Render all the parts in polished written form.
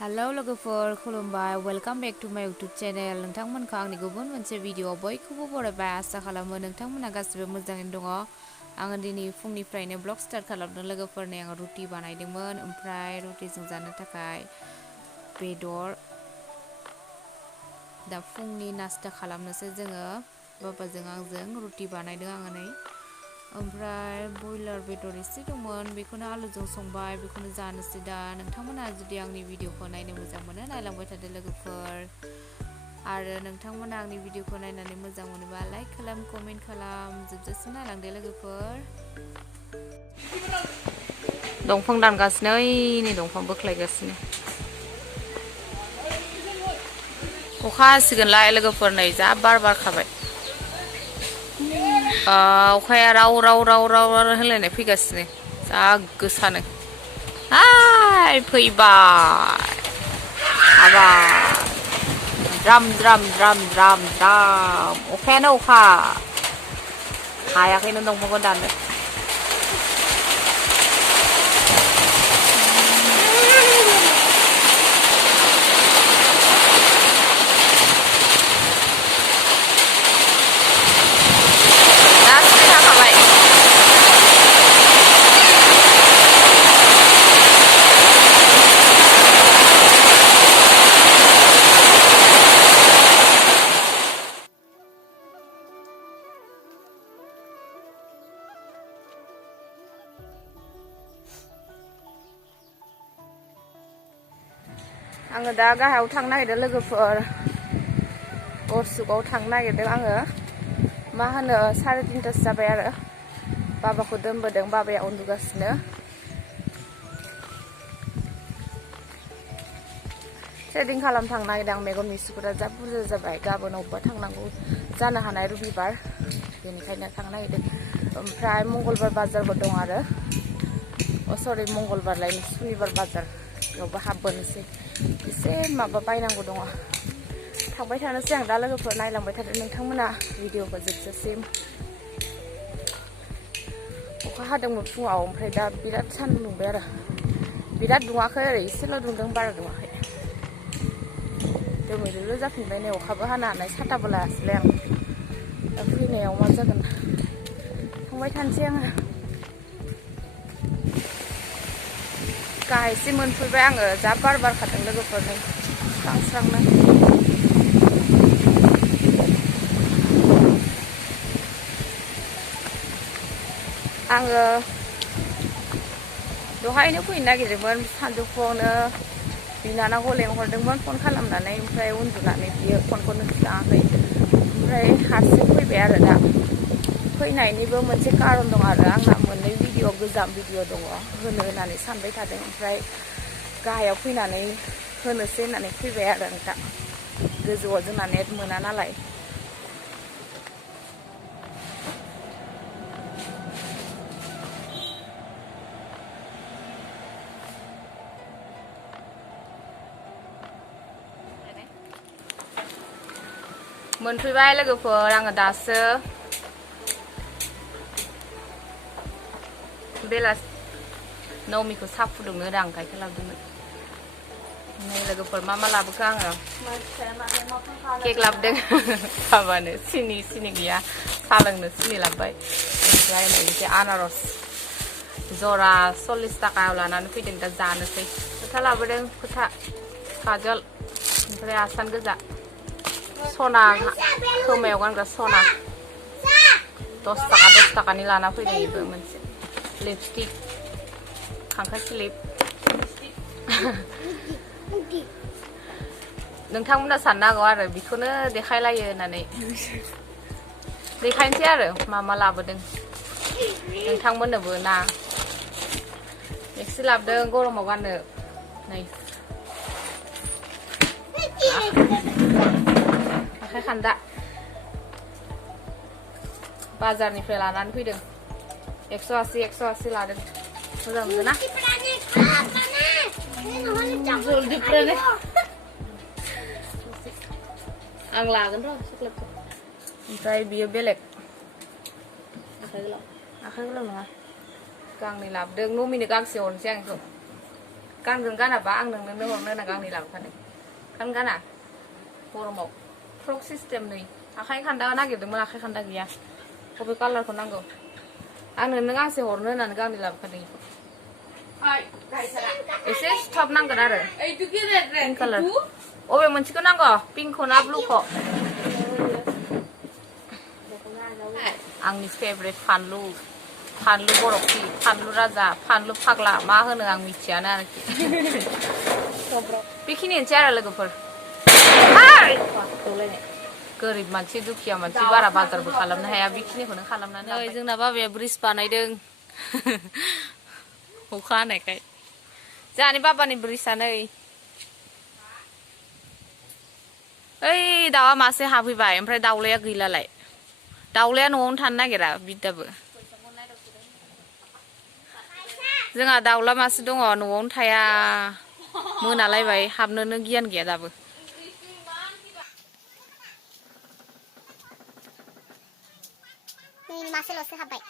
hello लोगोफोर खुलुमबाय welcome back to माय यूट्यूब चैनल नोंथांमोनखौ आंनि गुबुन मोनसे भिडिअ बयखौबो बरायबाय आसा खालामो नोंथांमोना गासिबो मोजाङैनो दङ आङो दिनै फुंनिफ्रायनो ब्लग स्टार्ट खालामदों लोगोफोरनो आङो रुटि बानायदोंमोन ओमफ्राय रुटिजों जानो थाखाय बेदर दा फुंनि नास्ता खालामनोसै जोङो बाबाजों आंजों रुटि बानायदों आङो नै ओमफ्राय बयलार बेदर एसे दंमोन बेखौनो आलुजों संबाय बेखौनो जानोसै दा नोंथांमोना जुदि आंनि भिडिअखौ नायनो मोजां मोनो नायलांबाय थादो लोगोफोर आरो नोंथांमोना आंनि भिडिअखौ नायनानै मोजां मोनोबा लाइक खालाम कमेन्ट खालाम जोबजासिम नायलांदो लोगोफोर दंफां दानगासिनो ओइ दंफां बोख्लायगासिनो अखा हासिगोनलाय लोगोफोर नै जा बार बारखाबाय अखाया राव राव राव राव होनलायनाय फैगासिनो जा गोसानो हाय फैबाय हाबाय द्राम द्राम द्राम द्राम द्राम अखायानो अखा हायाखैनो दंफांखौ दाननो आङो दा गाहायाव थांनो नागिरदों लोगोफोर गरसुकआव थांनो नागिरदों आङो मा होनो 3:30 जाबाय आरो बाबाखौ दोनबोदों बाबाया उन्दुगासिनो ट्रेडिं खालामनो थांनो नागिरदों आं मेगन मिसुफोरा जा बुरजा जाबाय गाबोन अबेबा थांनांगौ जानो हानाय रबिबार बेनिखायनो थांनो नागिरदों ओमफ्राय मंगलबार बाजारबो दं आरो सरि मंगलबारलायनो सुनिबार बाजार बेयावबो हाबबोनोसै एसे माबा बायनांगौ दङ थांबाय थानोसै आं दा लोगोफोर नायलांबाय थादो नोंथांमोना भिडिअखौ जोबजासिम अखा हादोंमोन फुङाव ओमफ्राय दा बिराद सान्दुं दुंबाय आरो बिराद दुङाखै आरो एसेल' दुंदों बारा दुङाखै दोमैलुलु जाफिनबाय नै अखाबो हानो हानाय साथाबो लायासैलाय आं दा फैनायाव मा जागोन थांबाय थानोसै आङो गाहायसिम मोनफैबाय आङो जा बार बारखादों लोगोफोरनि स्रां स्रांनो आङो दहायनो फैनो नागिरदोंमोन सानजौफुआवनो बिनानावखौ लेंहरदोंमोन फन खालामनानै ओमफ्राय उन्दुनानै बियो फनखौनो थुलाङाखै ओमफ्राय हारसिं फैबाय आरो दा फैनायनिबो मोनसे कारन दं आरो आंहा मोननै भिडिअ गोजाम भिडिअ दङ होनो होननानै सानबाय थादों ओमफ्राय गाहायाव फैनानै होनोसै होननानै फैबाय आरो आं दा गोजौआव जोंना नेट मोना नालाय मोनफैबाय लोगोफोर आङो दासो बेलासि नौमिखौ साहा फुदुंनो आं गाइखेर लाबोदोंमोन नै लोगोफोर मा लाबोखो आङो केक लाबोदों बाबानो सिनि गैया साहा लोंनो सिनि लाबोबाय ओमफ्राय नै एसे आनारस जरा 40 थाखायाव लानानै फैदों दा जानोसै खोथा लाबोदों खोथा काजल ओमफ्राय आसान गोजा सना खोमायाव गानग्रा सना 10 थाखानि लाना फैदों बेबो मोनसे लिपस्टिक खांख्राइ स्लिप नोंथांमोना साननो हागौ आरो बेखौनो देखायलायो होननानै देखायनोसै आरो मा लाबोदों नोंथांमोननोबो ना एक्से लाबोदों गरमाव गाननो नै आखाइ खान्दा बाजारनिफ्राय लानानै फैदों 180 लादों मोजां मोनदों ना आं लागोन र' चक्लेटखौ ओमफ्राय बियो बेलेग आखाइ गोलाव नङा गांनै लाबोदों नमिनो गांसे हरनोसै आं बेखौ गानगोन गानाबा आं नोंनो हरनो ना गांनै लाबोखादों गान गाना गरमाव फ्रक सिस्टेम नै आखाइ खान्दा नागिरदोंमोन आखाइ खान्दा गैया बबे कालारखौ नांगौ आं नोंनो गांसे हरनो होननानै गांनै लाबोखादों एसे स्टाफ नांगोन आरो पिंक कालार अबे मोनसेखौ नांगौ पिंकखौ ना ब्लुखौ आंनि फेभरेट फानलु फानलु बरफि फानलु राजा फानलु फाग्ला मा होनो आं मिथियानो आरोखि बेखिनियानोसै आरो लोगोफोर गोरिब मानसि दुखिया मानसि बारा बाजारबो खालामनो हाया बेखिनिखौनो खालामनानै जोंना बाबाया ब्रिज बानायदों अखा हानायखाय जोंहानि बाबानि ब्रिजआ नै ओइ दाउआ मासे हाबफैबाय ओमफ्राय दाउलाया गैलालाय दाउलाया न'आवनो थानो नागिरा बिदाबो जोंहा दाउला मासे दङ न'आवनो थाया मोनालायबाय हाबनोनो गियान गैया दाबो मासेल'सो हाबबाय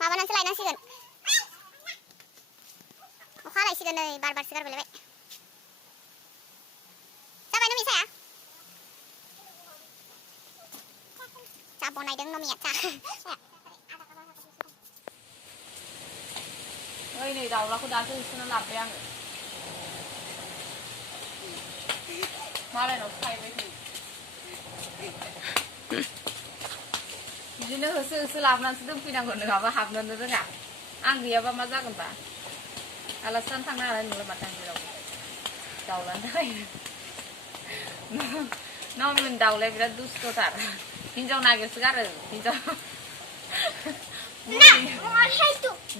माबानानैसो लायनांसिगोन अखा हालायसिगोन नै बार बारसो गारबोलायबाय जाबाय नों मिसाया जा बनायदों नमिया जा ओइ नै दाउलाखौ दासो होसोना लाबोबाय आङो मालायनाव खायबाय बिदिनो होसो होसो लाबोनानैसो दोनफैनांगौ नङाबा हाबनोनो रोङा आं गैयाबा मा जागोनबा आलासि जानो थांनो हानाय नंला माथो आं जेरावबो दाउलानि थाखाय नमिन दाउलाया बिराद दुस्थ'थार हिनजाव नागिरसोगारो हिनजाव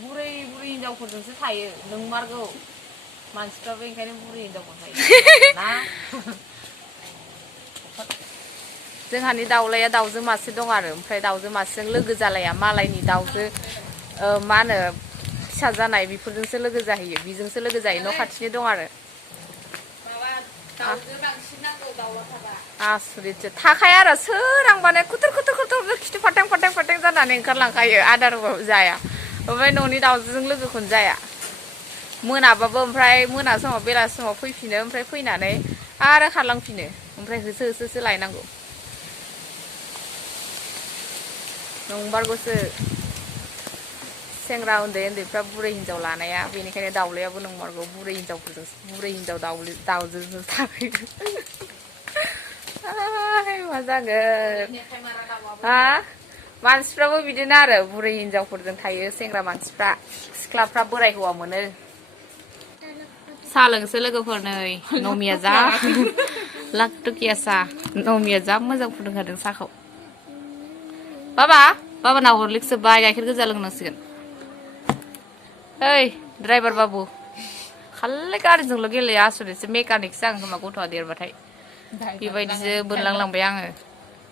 बुरै बुरै हिनजावफोरजोंसो थायो नोंमारगौ मानसिफ्राबो ओंखायनो बुरै हिनजावफोर थायो ना जोंहानि दाउलाया दाउजो मासे दं आरो ओमफ्राय दाउजो मासेजों लोगो जालाया मालायनि दाउजो मा होनो फिसा जानाय बेफोरजोंसो लोगो जाहैयो बेजोंसो लोगो जायो न' खाथिनि दं आरो आसुरितसो थाखाया आरो सोरांबानो कुथुर कुथुर कुथुर खिथु फाथें फाथें फाथें जानानै ओंखारलांखायो आदारबो जाया ओमफ्राय न'नि दाउजोजों लोगोखौनो जाया मोनाबाबो ओमफ्राय मोना समाव बेलासि समाव फैफिनो ओमफ्राय फैनानै आरो खारलांफिनो ओमफ्राय होसो होसोसो लायनांगौ नंमारगौसो सेंग्रा उन्दै उन्दैफ्रा बुरै हिनजाव लानाया बेनिखायनो दाउलायाबो नंमारगौ बुरै हिनजावफोरजों बुरै हिनजाव दाउजोजों थाखायो मा जागोन हा मानसिफ्राबो बिदिनो आरो बुरै हिनजावफोरजों थायो सेंग्रा मानसिफ्रा सिख्लाफ्रा बोराय हौवा मोनो साहा लोंसो लोगोफोर नै नमिया जा लाख टकिया साहा नमिया जा मोजां फुदुंखादों साहाखौ बाबानाव हरलिक्स जोब्बाय गाइखेर गोजा लोंनांसिगोन ओइ ड्राइभार बाबु खालि गारिजोंल' गेलेयो आसुरितसो मेकानिकसो जागोन खोमा गथ'आ देरबाथाय बेबायदिसो बोनलांलांबाय आङो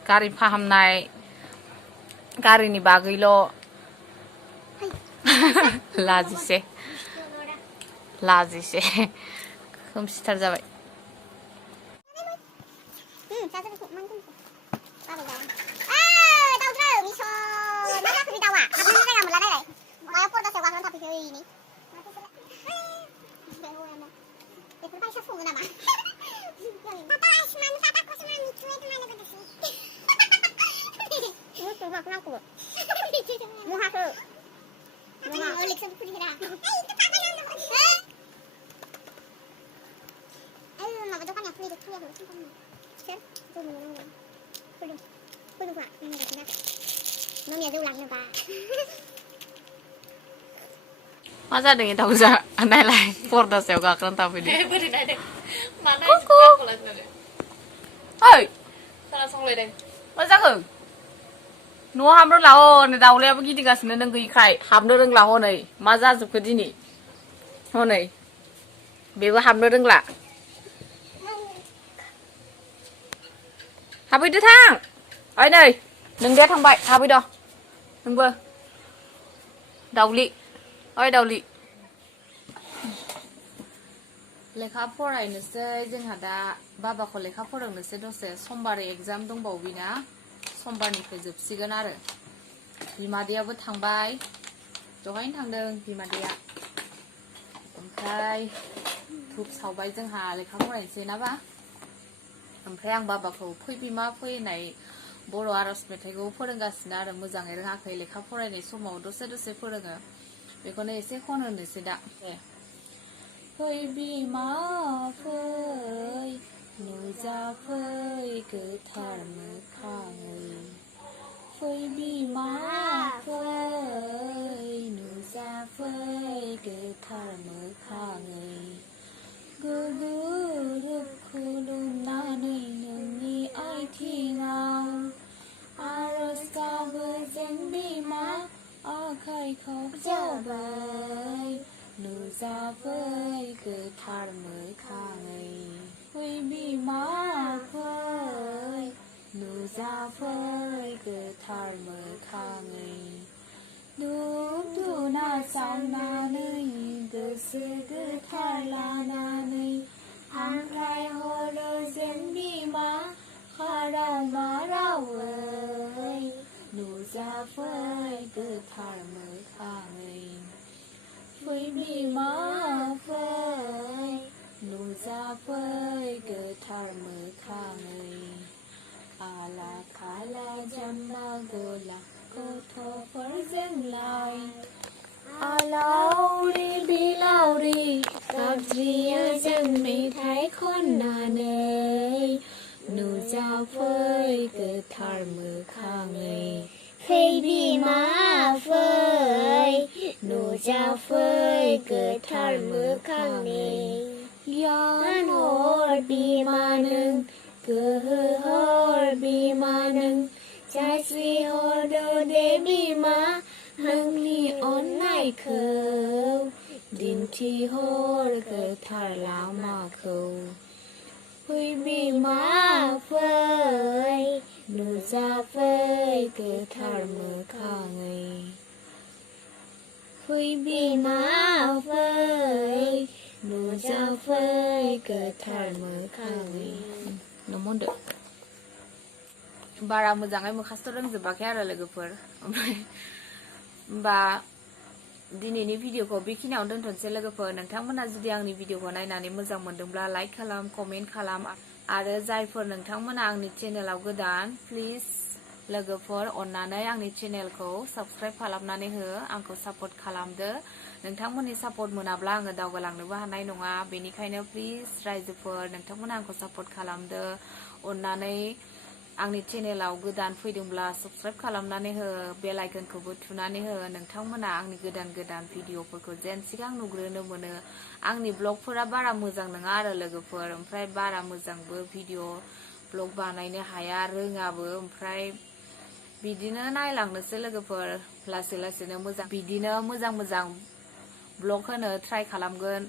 गारि फाहामनाय गारिनि बागैल' लाजिसे खोमसिथार जाबाय मा जादों ए दाउजा नायलाय पर्दा सायाव गाखोनानै थाफैदों ओइ खोनासंलायदों मा जाखो न'आव हाबनो रोंला हनै दाउलायाबो गिदिंगासिनो नों गैयिखाय हाबनो रोंला हनै मा जाजोबखो दिनै हनै बेबो हाबनो रोंला हाबैदो थां ओइ नै नोंदाया थांबाय हाबैद' नोंबो दाउली ओइ दाउली लेखा फरायनोसै जोंहा दा बाबाखौ लेखा फोरोंनोसै दसे समबारै एग्जाम दंबावो बिना समबारनिफ्राय जोबसिगोन आरो बिमादैयाबो थांबाय दहायनो थांदों बिमादैया ओमफ्राय धुप सावबाय जोंहा लेखा फरायनोसै नाबा ओमफ्राय आं बाबाखौ फै बिमा फैनाय बर' आर'ज मेथाइखौ फोरोंगासिनो आरो मोजाङै रोङाखै लेखा फरायनाय समाव दसे दसे फोरोङो बेखौनो एसे खनहोनोसै दा फै बिमा फै नुजाफै गोथार मोखाङै फै बिमा फै नुजाफै गोथार मोखाङै गुगुरुब खुलुमनानै नोंनि आथिङाव आर'ज गाबो जों बिमा आखाइ खबजाबाय नुजाफै गोथार मोखाङै फै बिमा फै नुजाफै गोथार मोखाङै धुप धुना सावनानै गोसो गोथार लानानै हांख्राय हरो जों बिमा हाराव मारावै नुजाफै गोथार मोखाङै फै बिमा फै नुजाफै गोथार मोखाङै आला खाला जाम्बा गला गथ'फोरजोंलाय आलावरि बिलावरि गाबज्रियो जों मेथाइ खननानै नुजाफै गोथार मोखाङै फै बिमा फै नुजाफै गोथार मोखाङै गियान हर बिमा नों गोहो हर बिमा नों जायस्रि हरदो दे बिमा नोंनि अननायखौ दिन्थिहर गोथार लामाखौ फै बिमा फै नुजाफै गोथार मोखाङै फै बिमा फै नुजाफै गोथार मोखाङै नमोनदो बारा मोजाङै मोखासथ' रोंजोबाखै आरो लोगोफोर ओमफ्राय होमबा दिनैनि भिडिअखौ बेखिनियावनो दोनथ'नोसै लोगोफोर नोंथांमोना जुदि आंनि भिडिअखौ नायनानै मोजां मोनदोंब्ला लाइक खालाम कमेन्ट खालाम आरो जायफोर नोंथांमोना आंनि चेनेलाव गोदान प्लिज लोगोफोर अननानै आंनि चेनेलखौ साबस्क्राइब खालामनानै हो आंखौ सापर्ट खालामदो नोंथांमोननि सापर्ट मोनाब्ला आङो दावगालांनोबो हानाय नङा बेनिखायनो प्लिज रायजोफोर नोंथांमोना आंखौ सापर्ट खालामदो अननानै आंनि चेनेलाव गोदान फैदोंब्ला साबस्क्राइब खालामनानै हो बेल आइकनखौबो थुनानै हो नोंथांमोना आंनि गोदान गोदान भिडिअफोरखौ जेन सिगां नुग्रोनो मोनो आंनि ब्लगफोरा बारा मोजां नङा आरो लोगोफोर ओमफ्राय बारा मोजांबो भिडिअ ब्लग बानायनो हाया रोङाबो ओमफ्राय बिदिनो नायलांनोसै लोगोफोर लासै लासैनो मोजां बिदिनो मोजां मोजां ब्लग होनो ट्राइ खालामगोन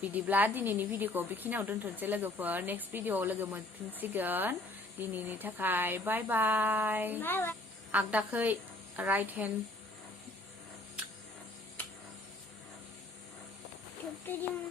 बिदिब्ला दिनैनि भिडिअखौ बेखिनियाव दोनथ'नोसै लोगोफोर नेक्स्ट भिडिअआव लोगो मोनफिनसिगोन दिनैनि थाखाय बाय बाय आगदाखै राइट हेन्ड